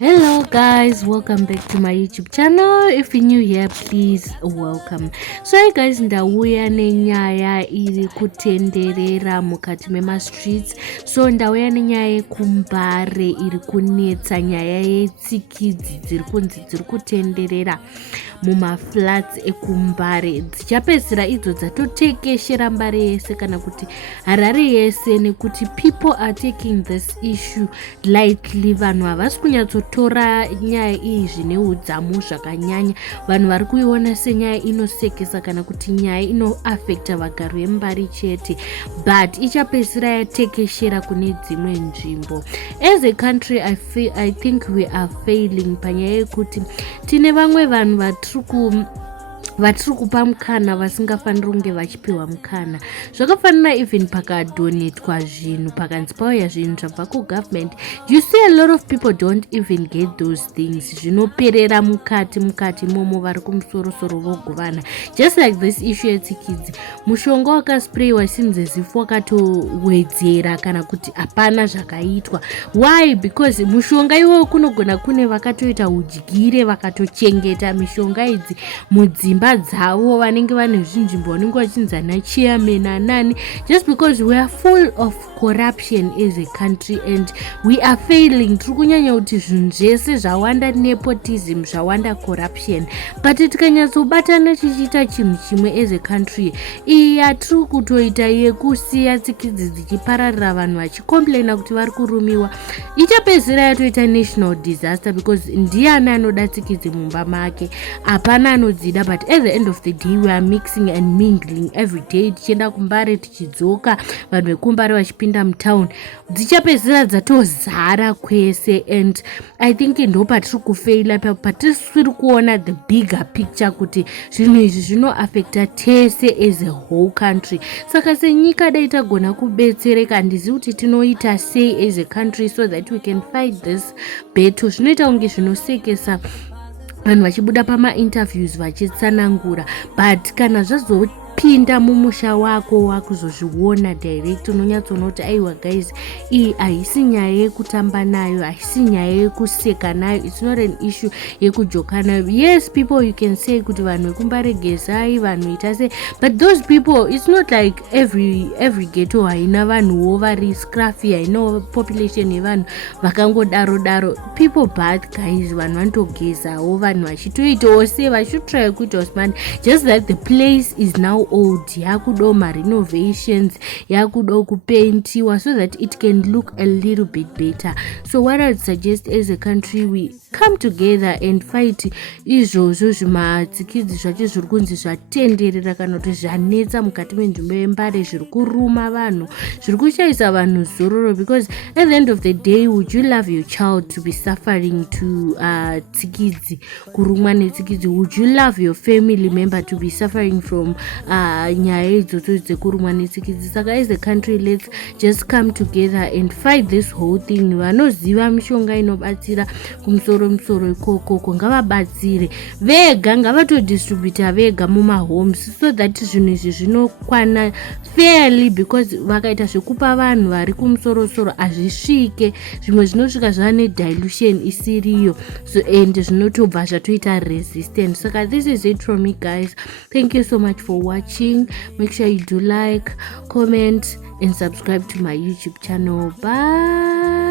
Hello guys, welcome back to my YouTube channel. If you're new here, please welcome. So guys, ndauya nenyaya iri kutenderera mukati mema streets. So ndauya nenyaya yekumbare iri kunetsa, nyaya yetsikidzi dziri kutenderera muma flats ekumbare. Dzichapedzisira idzo dzatotekeshera Mbare yese kana kuti Harare yese, nekuti people are taking this issue lightly. Vanhu havasi kunyatsotora nyaya iyi zvine udzamu zvakanyanya. Vanhu vari kuiona senyaya inosekesa kana kuti nyaya inoaffecta vagari veMbare chete, but ichapedzisira yatekeshera kune dzimwe nzvimbo. As a country, I think we are failing panyaya yekuti tine vamwe vanhu vatiri kupa mukana vasingafaniri kunge vachipiwa mukana. Zvakafanira even pakadonetwa zvinhu, pakanzi pauya zvinhu zvabva kugovernment, you see a lot of people don't even get those things. Zvinoperera mukati momo vari kumusorosoro vogovana. Just like this issue yetsikidzi, mushonga wakasprayiwa simze zifu wakatowedzera kana kuti hapana zvakaitwa. Why? Because mushonga iwowo kunogona kune vakatoita udyire vakatochengeta mishonga idzi mudzimba dzavo, vanenge vane zvinzvimbo vanenge vachinzana chairman anani, just because we are full of corruption as a country and we are failing. Tiri kunyanya kuti zvinhu zvese zvawanda nepotism, zvawanda corruption, but tikanyatsobatana tichiita chinhu chimwe as a country, iyi yatiri kutoita yekusiya tsikidzi dzichipararira vanhu vachicomplaina kuti vari kurumiwa, ichapedzisira yatoita national disaster, because ndiani anoda tsikidzi mumba make? Hapana anodzida. But at the end of the day, we are mixing and mingling every day. Tichienda kumbare tichidzoka, vanhu vekumbare vachipinda mutown, dzichapedzisira dzatozara kwese. And I think ndo patiri kufaila, patisiri kuona the bigger picture kuti zvinhu izvi zvinoaffecta tese as a whole country. Saka senyika dai tagona kubetsereka, handizivi kuti tinoita sei as a country so that we can fight this battle. Zvinoita kunge zvinosekesa vanhu vachibuda pama-interviews vachitsanangura, but kana zvazopinda mumusha wako wakuzozviona direct, unonyatsonoti aiwa guys, iyi haisi nyaya yekutamba nayo, haisi nyaya yekuseka nayo, it's not an issue yekujoka nayo. Yes, people you can say kuti vanhu vekumbare gesai, vanhu itase, but those people, it's not like every ghetto haina vanhuwo vari scruffy, haina population yevanhu vakangodaro. People bad guys, vanhu vanotogezawo, vanhu vachitoitawo se vachitotry kuitawo smart, just that the place is now old, yakudo renovations, yakudo kupaintiwa so that it can look a little bit better. So what I suggest as a country, we come together and fight izvozvo zvimatsikidzi zvacho zviri kunzi zvatenderera kana kuti zvanetsa mukati menzvimbo yeMbare, zviri kuruma vanhu, zviri kushayisa vanhu zororo. Because at the end of the day, would you love your child to be suffering to tsikidzi, kurumwa netsikidzi? Would you love your family member to be suffering from nyaya idzodzo dzekurumwa netsikidzi? Saka as a country, let's just come together and fight this whole thing. Vanoziva mishonga inobatsira kumusoro ikoko ngavabatsire vega, ngavatodistributa vega mumahomes so that zvinhu izvi zvinokwana fairly, because vakaita zvekupa vanhu vari kumusorosoro hazvisvike, zvimwe zvinosvika zvane dilution isiriyo, so and zvinotobva zvatoita resistant. Saka this is it from me guys. Thank you so much for watching. Make sure you do like, comment and subscribe to my YouTube channel. Bye.